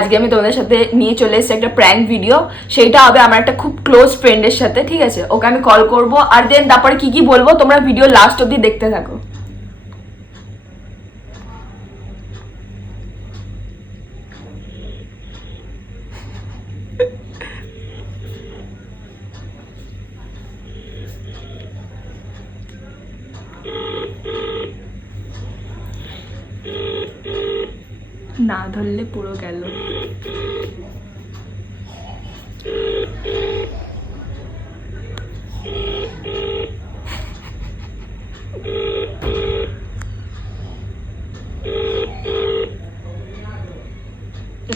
আজকে আমি তোমাদের সাথে নিয়ে চলে এসেছি একটা প্র্যাঙ্ক ভিডিও। সেইটা হবে আমার একটা খুব ক্লোজ ফ্রেন্ডের সাথে, ঠিক আছে? ওকে আমি কল করব, আর দেন তারপরে কি কি বলবো তোমরা ভিডিও লাস্ট অবধি দেখতে থাকো। না ধরলে পুরো গেল।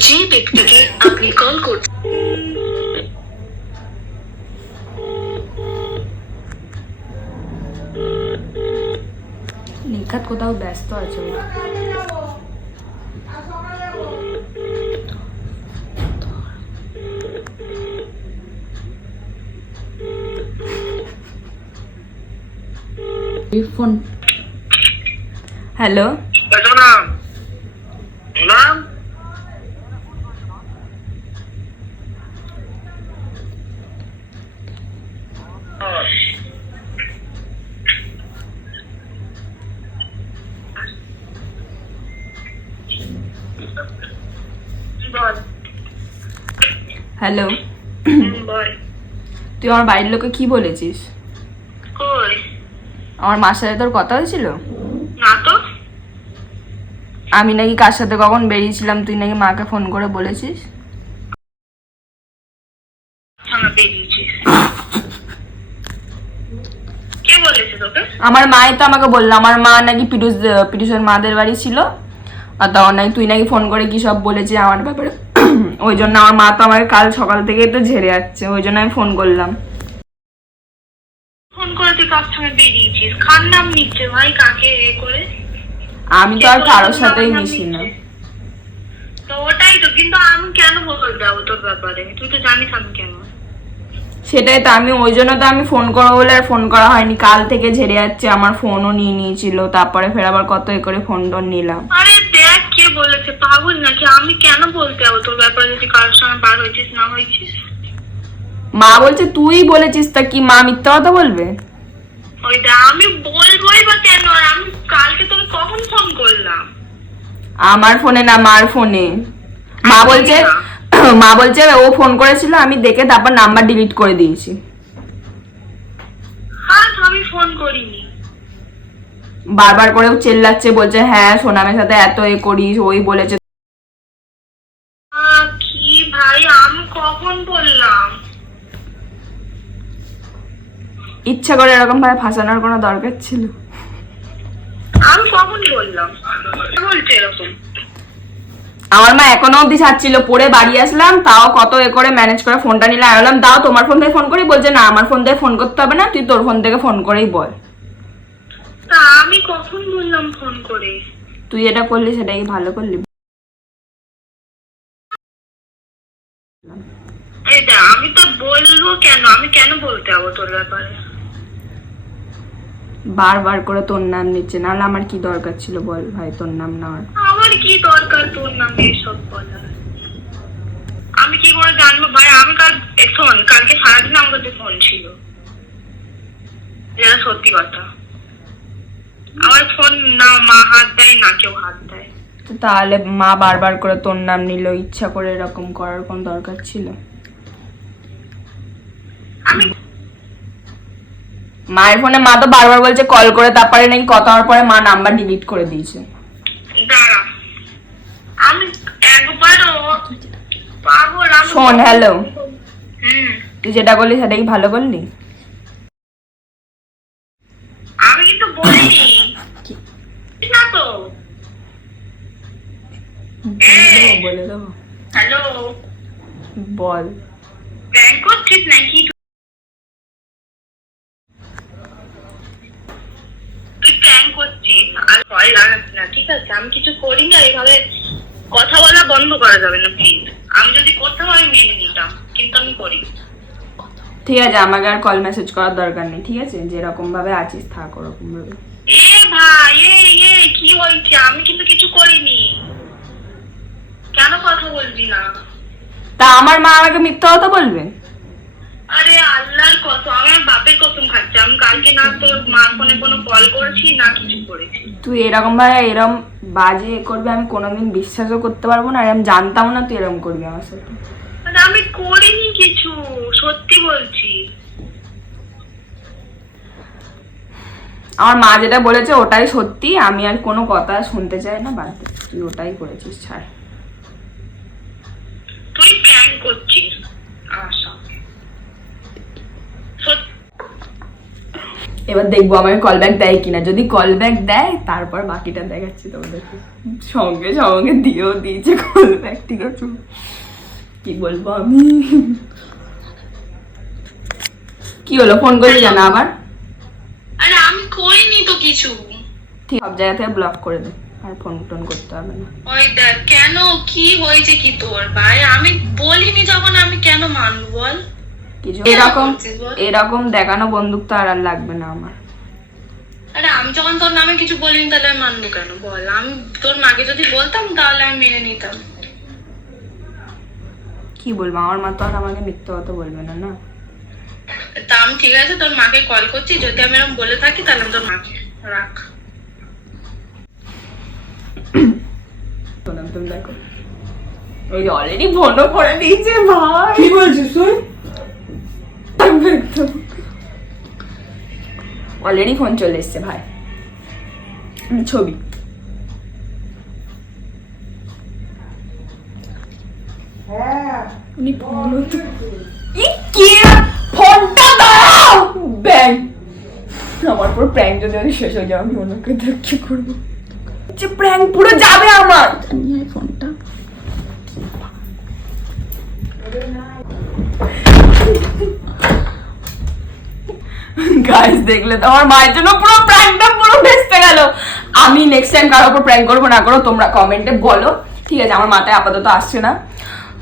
যে ব্যক্তিকে আপনি কল করছেন নিখাত কোথাও ব্যস্ত আছে। ফোন। Hello, hello. তুই আমার বাড়ির লোকে কি বলেছিস? আমার মার সাথে তোর কথা হয়েছিল? না তো। আমি নাকি কার সাথে কখন বেরিয়েছিলাম তুই নাকি মাকে ফোন করে বলেছিস? কে বলেছে তোকে? আমার মাই তো আমাকে বললো। আমার মা নাকি পিটুসের মাদের বাড়ি ছিল, আর তখন নাকি তুই নাকি ফোন করে কি সব বলেছিস আমার ব্যাপারে। ওই জন্য আমার মা তো আমাকে কাল সকাল থেকে তো ঝেড়ে যাচ্ছে, ওই জন্য আমি ফোন করলাম। ফোন করে তুই কার সঙ্গে বেরিয়েছিস? কার নাম নিচ্ছে ভাই? কাকে এ করে? আমি তো আর কারোর সাথেই মিশি না। তো ওটাই তো, কিন্তু আমি কেন বলতে যাবো তোর ব্যাপারে? তুই তো জানিস আমি কেন। সেটাই তো, আমি ওই জন্য তো আমি ফোন করবো বলে আর ফোন করা হয়নি। কাল থেকে ঝেড়ে যাচ্ছে, আমার ফোনও নিয়ে নিয়েছিল, তারপরে ফের আবার কত এ করে ফোন টোন নিলাম। আরে দেখ কে বলেছে, পাগল নাকি? আমি কেন বলতে যাবো তোর ব্যাপারে যদি কারোর সঙ্গে বার হয়েছিস না হয়েছিস? মা বলছে তুই বলেছিস, তা কি মা মিথ্যা কথা বলবে? ওইটা আমি বলবোই বা কেন? আর আমি কালকে তোকে কখন ফোন করলাম? আমার ফোনে না, মার ফোনে। মা বলছে মা বলছে ও ফোন করেছিল, আমি দেখে তারপর নাম্বার ডিলিট করে দিয়েছি। হ্যাঁ, আমি ফোন করিনি। বারবার করে চেল্লাচ্ছে, বলছে হ্যাঁ সোনামের সাথে এত এ করিস, ওই বলেছে। কি ভাই, আমি কখন বললাম? ইচ্ছা করে এরকম ভাবে ফাঁসানোর কোনো দরকার ছিল? আমি কখন বললাম? বলছে এরকম? আমার মা এখনো অব্দি ছাড়ছিল, পরে বাড়ি আসলাম, তাও কত এ করে ম্যানেজ করে ফোনটা নিলাম। আমি বললাম দাও তোমার ফোন থেকে ফোন করি, বলছে না আমার ফোন থেকে ফোন করতে হবে না, তুই তোর ফোন থেকে ফোন করেই বল। তা আমি কখন বললাম ফোন করে? তুই এটা করলি, সেটাই ভালো করলি। এটা আমি তো বলবো কেন? আমি কেন বলতে যাবো তোর ব্যাপারে? বারবার করে তোর নাম নিচ্ছে, নাহলে আমার কি দরকার ছিল বল ভাই তোর নাম নেওয়ার? আমার কি দরকার তোর নামে এসব বলার? আমি কি করে জানবো ভাই? আমি শোন, কালকে সারাদিন আমার কাছে ফোন ছিল, যেটা সত্যি কথা। আমার ফোন না মা হাত দেয় না কেউ হাত দেয়। তাহলে মা বারবার করে তোর নাম নিল, ইচ্ছা করে এরকম করার কোন দরকার ছিল? আমি মায়ের ফোনে মা তো বারবার বলছে কল করে, তারপরে নাকি কথা হওয়ার পরে মা নাম্বার ডিলিট করে দিয়েছে। দাঁড়া, আমি একবারও পাগল। শোন, হ্যালো, হুম, তুই যেটা করলি সেটা কি ভালো করলি? আমি কিন্তু বলিনি না তো। বলে দেবো? হ্যালো, বল। প্র্যাঙ্ক করছিস নাকি? তুই প্র্যাঙ্ক করছিস, আর ভয় লাগাস না, ঠিক আছে? আমি কিছু করি না। এইভাবে কথা বলা বন্ধ করা যাবে না প্লিজ। আমি যদি করতাম আমি মেনে নিতাম, কিন্তু আমি করি। ঠিক আছে, আমাকে আর কল মেসেজ করার দরকার নেই, ঠিক আছে? যেরকম ভাবে আছিস থাক ওরকম ভাবে। এ ভাই, কি হয়েছে? আমি কিন্তু কিছু করিনি। কেন কথা বলবি না? তা আমার মা আমাকে মিথ্যা কথা বলবে? আরে আল্লাহর কসম, আমার বাপের কসম খাচ্ছে, আমি কালকে না তোর মার ফোনে কোনো কল করেছি না কিছু করেছি। তুই এরকম ভাবে এরকম বাজে করবি আমি কোনোদিন বিশ্বাসও করতে পারবো না, আর আমি জানতাম না তুই এরকম করবি আমার সাথে। আরে আমি করিনি কিছু, সত্যি বলছি। আমার মা যেটা বলেছে ওটাই সত্যি, আমি আর কোনো কথা শুনতে চাই না, বাদ দে, তুই ওটাই করেছিস, ছাড়। তুই প্র্যাঙ্ক করছিস আমার সঙ্গে। এবার দেখবো আমার কল ব্যাক দেয় কিনা, যদি কল ব্যাক দেয় তারপর বাকিটা দেখাচ্ছি তোমাদেরকে। সঙ্গে সঙ্গে দিয়েও দিয়েছে কল ব্যাক, ঠিক আছে? কি বলবো আমি? কি হলো, ফোন করলি জানা আবার? আরে আমি করিনি তো কিছু। ঠিক, সব জায়গা থেকে ব্লক করে দে, আর ফোন টোন করতে হবে না। ওই দেখ, কেন কি হয়েছে কি তোর ভাই? আমি বলিনি যখন, আমি কেন মানবো বল? কিছু এরকম দেখানো বন্দুক তো আর লাগবে না আমার। আরে আমি যখন তোর নামে কিছু বলিনি তাহলে আমি মানবো কেন বল? আমি তোর মাকে যদি বলতাম তাহলে আমি মেনে নিতাম। কি বলবো, আমার মা তো আর আমাকে মিথ্যা কথা বলবে না, না? তা আমি ঠিক আছে তোর মাকে কল করছি, যদি আমি এরকম বলে থাকি তাহলে আমি তোর মাকে রাখ। তুমি দেখো, ওই অলরেডি ফোনও করে দিয়েছে ভাই। কি বলছিস তুই? অলরেডি ফোন চলে এসছে ভাই, ছবি। উনি ফোনও তো ফোনটা দাও ব্যাং। আমার পুরো প্র্যাঙ্ক যদি আমি শেষ হয়ে যাও, আমি ওনাকে দেখ কি করবো, যে প্র্যাঙ্ক পুরো যাবে আমার। নিয়ে ফোনটা গাইস দেখলে তো আমার মায়ের জন্য পুরো প্র্যাঙ্কটা পুরো ভেস্তে গেল। আমি নেক্সট টাইম কারোর উপর প্র্যাঙ্ক করবো না করো তোমরা কমেন্টে বলো, ঠিক আছে? আমার মাথায় আপাতত আসছে না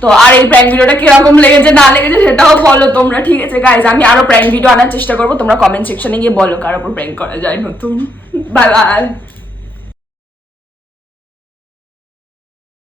তো। আর এই প্র্যাঙ্ক ভিডিওটা কিরকম লেগেছে না লেগেছে সেটাও বলো তোমরা, ঠিক আছে গাইস? আমি আরো প্র্যাঙ্ক ভিডিও আনার চেষ্টা করবো, তোমরা কমেন্ট সেকশনে গিয়ে বলো কারোর উপর প্র্যাঙ্ক করা যায় নতুন। Bye bye.